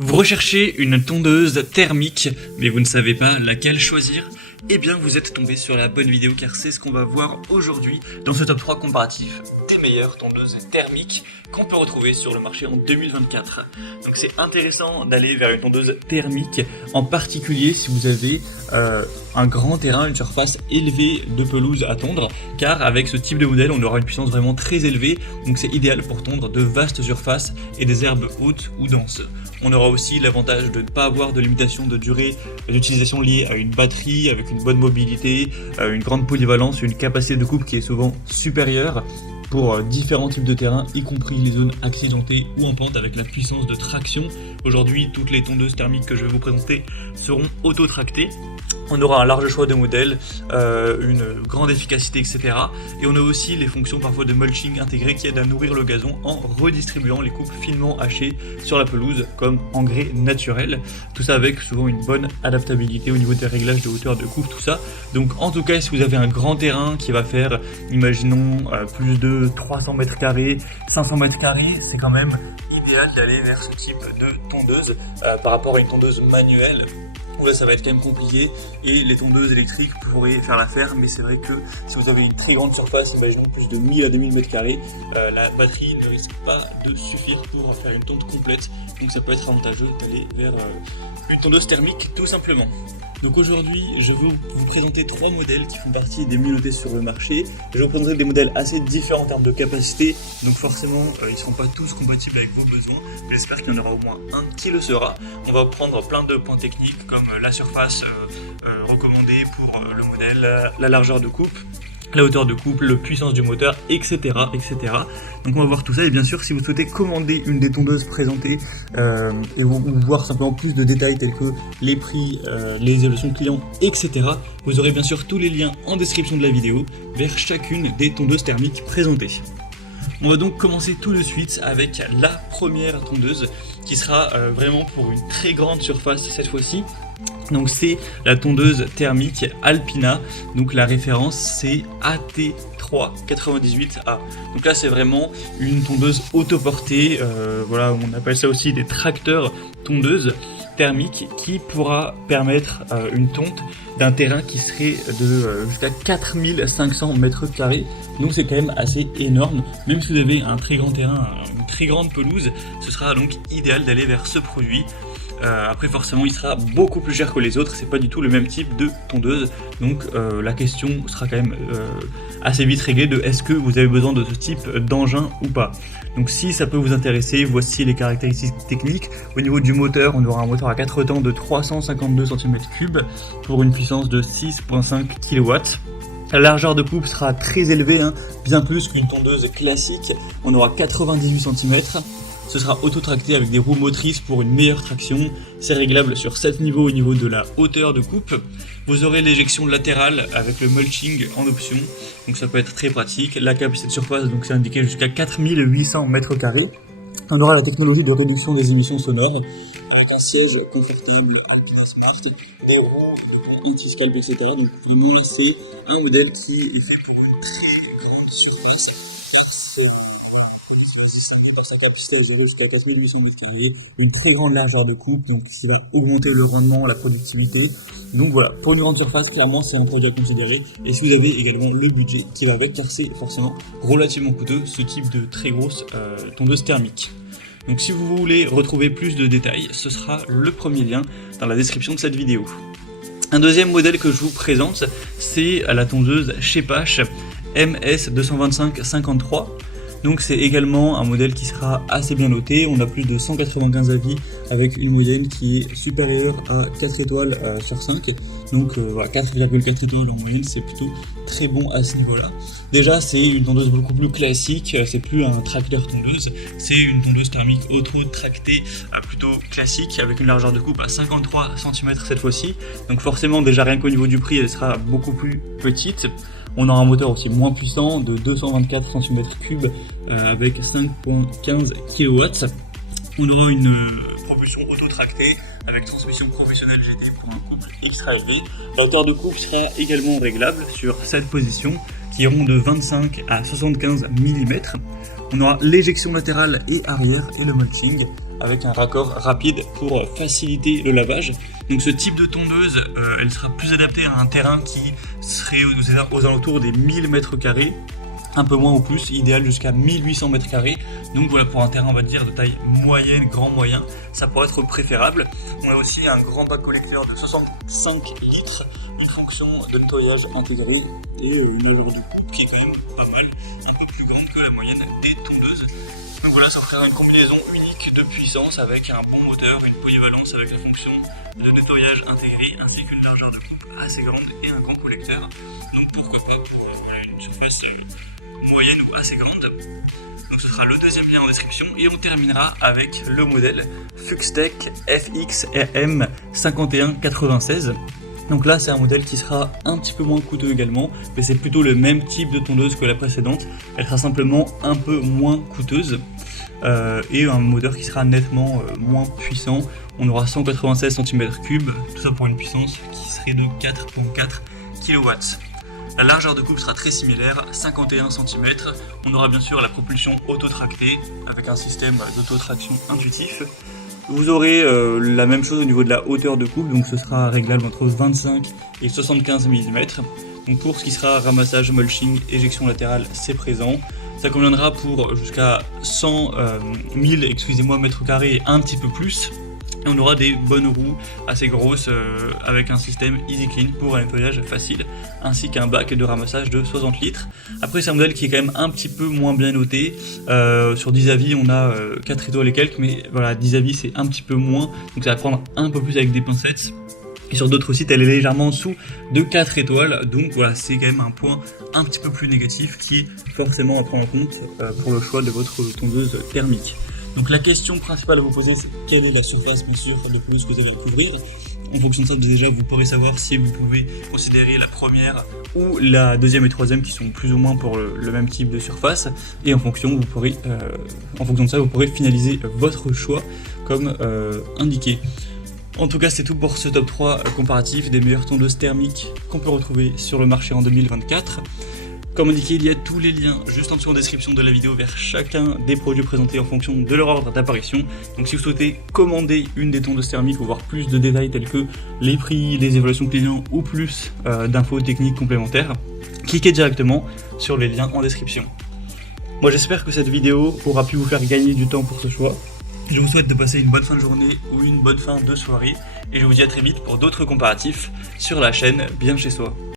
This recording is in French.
Vous recherchez une tondeuse thermique, mais vous ne savez pas laquelle choisir? Eh bien, vous êtes tombé sur la bonne vidéo car c'est ce qu'on va voir aujourd'hui dans ce top 3 comparatif des meilleures tondeuses thermiques qu'on peut retrouver sur le marché en 2024. Donc c'est intéressant d'aller vers une tondeuse thermique, en particulier si vous avez un grand terrain, une surface élevée de pelouse à tondre, car avec ce type de modèle, on aura une puissance vraiment très élevée, donc c'est idéal pour tondre de vastes surfaces et des herbes hautes ou denses. On aura aussi l'avantage de ne pas avoir de limitation de durée d'utilisation liée à une batterie avec une bonne mobilité, une grande polyvalence, une capacité de coupe qui est souvent supérieure pour différents types de terrains, y compris les zones accidentées ou en pente avec la puissance de traction. Aujourd'hui, toutes les tondeuses thermiques que je vais vous présenter seront auto-tractées. On aura un large choix de modèles, une grande efficacité, etc. Et on a aussi les fonctions parfois de mulching intégrées qui aident à nourrir le gazon en redistribuant les coupes finement hachées sur la pelouse comme engrais naturel. Tout ça avec souvent une bonne adaptabilité au niveau des réglages de hauteur de coupe, tout ça. Donc en tout cas, si vous avez un grand terrain qui va faire, imaginons, plus de 300 mètres carrés, 500 mètres carrés, c'est quand même idéal d'aller vers ce type de tondeuse par rapport à une tondeuse manuelle. Où là ça va être quand même compliqué et les tondeuses électriques pourraient faire l'affaire, mais c'est vrai que si vous avez une très grande surface, imaginons plus de 1000 à 2000 m², la batterie ne risque pas de suffire pour faire une tonte complète, donc ça peut être avantageux d'aller vers une tondeuse thermique tout simplement. Donc aujourd'hui, je vais vous présenter 3 modèles qui font partie des mieux notés sur le marché. Je vous présenterai des modèles assez différents en termes de capacité, donc forcément ils ne seront pas tous compatibles avec vos besoins, mais j'espère qu'il y en aura au moins un qui le sera. On va prendre plein de points techniques comme la surface recommandée pour le modèle, la largeur de coupe, la hauteur de coupe, la puissance du moteur, etc., etc. Donc on va voir tout ça, et bien sûr si vous souhaitez commander une des tondeuses présentées et ou voir simplement plus de détails tels que les prix, les évaluations clients, etc., vous aurez bien sûr tous les liens en description de la vidéo vers chacune des tondeuses thermiques présentées. On va donc commencer tout de suite avec la première tondeuse qui sera vraiment pour une très grande surface cette fois-ci. Donc c'est la tondeuse thermique Alpina, donc la référence c'est AT398A. Donc là c'est vraiment une tondeuse autoportée, voilà, on appelle ça aussi des tracteurs tondeuses thermiques qui pourra permettre une tonte d'un terrain qui serait de jusqu'à 4500 m². Donc c'est quand même assez énorme. Même si vous avez un très grand terrain, une très grande pelouse, ce sera donc idéal d'aller vers ce produit. Après forcément il sera beaucoup plus cher que les autres, c'est pas du tout le même type de tondeuse, donc la question sera quand même assez vite réglée de est-ce que vous avez besoin de ce type d'engin ou pas. Donc si ça peut vous intéresser, voici les caractéristiques techniques. Au niveau du moteur, on aura un moteur à 4 temps de 352 cm3 pour une puissance de 6,5 kW. La largeur de coupe sera très élevée, bien plus qu'une tondeuse classique, on aura 98 cm. Ce sera auto-tracté avec des roues motrices pour une meilleure traction. C'est réglable sur 7 niveaux au niveau de la hauteur de coupe. Vous aurez l'éjection latérale avec le mulching en option. Donc ça peut être très pratique. La capacité de surface, donc c'est indiqué jusqu'à 4800 m². On aura la technologie de réduction des émissions sonores avec un siège confortable Alpina Smart, des roues anti-scalp, etc. Donc vraiment c'est un modèle qui est fait pour une très grande surface. Par sa capacité à gérer jusqu'à 4800 m², une très grande largeur de coupe, donc qui va augmenter le rendement, la productivité. Donc voilà, pour une grande surface, clairement c'est un produit à considérer. Et si vous avez également le budget qui va avec, car c'est forcément relativement coûteux ce type de très grosse tondeuse thermique. Donc si vous voulez retrouver plus de détails, ce sera le premier lien dans la description de cette vidéo. Un deuxième modèle que je vous présente, c'est la tondeuse Chepash MS225-53. Donc c'est également un modèle qui sera assez bien noté, on a plus de 195 avis avec une moyenne qui est supérieure à 4 étoiles sur 5. Donc voilà, 4,4 étoiles en moyenne, c'est plutôt très bon à ce niveau-là. Déjà c'est une tondeuse beaucoup plus classique, c'est plus un tracteur tondeuse, c'est une tondeuse thermique auto-tractée plutôt classique avec une largeur de coupe à 53 cm cette fois-ci. Donc forcément déjà rien qu'au niveau du prix elle sera beaucoup plus petite. On aura un moteur aussi moins puissant de 224 cm3 avec 5,15 kW. On aura une propulsion auto-tractée avec transmission professionnelle GT pour un couple extra élevé. La hauteur de coupe sera également réglable sur 7 positions qui iront de 25 à 75 mm. On aura l'éjection latérale et arrière et le mulching. avec un raccord rapide pour faciliter le lavage. Donc ce type de tondeuse, elle sera plus adaptée à un terrain qui serait aux alentours des 1000 m², un peu moins ou plus, idéal jusqu'à 1800 m². Donc voilà, pour un terrain on va dire de taille moyenne, grand moyen, ça pourrait être préférable. On a aussi un grand bac collecteur de 65 litres, une fonction de nettoyage intégrée et une largeur de coupe qui est quand même pas mal, un peu plus grande que la moyenne des tondeuses. Donc voilà, ça fera une combinaison unique de puissance avec un bon moteur, une polyvalence avec la fonction de nettoyage intégrée ainsi qu'une largeur de coupe assez grande et un grand collecteur. Donc pourquoi pas pour une surface moyenne ou assez grande. Donc ce sera le deuxième lien en description et on terminera avec le modèle Fuxtech FX-RM 5196. Donc là c'est un modèle qui sera un petit peu moins coûteux également, mais c'est plutôt le même type de tondeuse que la précédente. Elle sera simplement un peu moins coûteuse et un moteur qui sera nettement moins puissant. On aura 196 cm3, tout ça pour une puissance qui serait de 4,4 kW. La largeur de coupe sera très similaire, 51 cm. On aura bien sûr la propulsion auto-tractée avec un système d'autotraction intuitif. Vous aurez la même chose au niveau de la hauteur de coupe, donc ce sera réglable entre 25 et 75 mm. Donc pour ce qui sera ramassage, mulching, éjection latérale, c'est présent. Ça conviendra pour jusqu'à 100 000 m² et un petit peu plus. Et on aura des bonnes roues assez grosses avec un système Easy Clean pour un nettoyage facile, ainsi qu'un bac de ramassage de 60 litres. Après c'est un modèle qui est quand même un petit peu moins bien noté. Sur 10 avis on a 4 étoiles et quelques, mais voilà, 10 avis c'est un petit peu moins, donc ça va prendre un peu plus avec des pincettes. Et sur d'autres sites elle est légèrement en dessous de 4 étoiles, donc voilà, c'est quand même un point un petit peu plus négatif qui est forcément à prendre en compte pour le choix de votre tondeuse thermique. Donc la question principale à vous poser, c'est quelle est la surface bien sûr de pelouse que vous allez couvrir. En fonction de ça déjà vous pourrez savoir si vous pouvez considérer la première ou la deuxième et troisième qui sont plus ou moins pour le même type de surface, et en fonction de ça vous pourrez finaliser votre choix comme indiqué. En tout cas c'est tout pour ce top 3 comparatif des meilleures tondeuses thermiques qu'on peut retrouver sur le marché en 2024. Comme indiqué, il y a tous les liens juste en dessous en description de la vidéo vers chacun des produits présentés en fonction de leur ordre d'apparition. Donc si vous souhaitez commander une des tondeuses thermiques ou voir plus de détails tels que les prix, les évaluations clients ou plus d'infos techniques complémentaires, cliquez directement sur les liens en description. Moi j'espère que cette vidéo aura pu vous faire gagner du temps pour ce choix. Je vous souhaite de passer une bonne fin de journée ou une bonne fin de soirée et je vous dis à très vite pour d'autres comparatifs sur la chaîne Bien Chez Soi.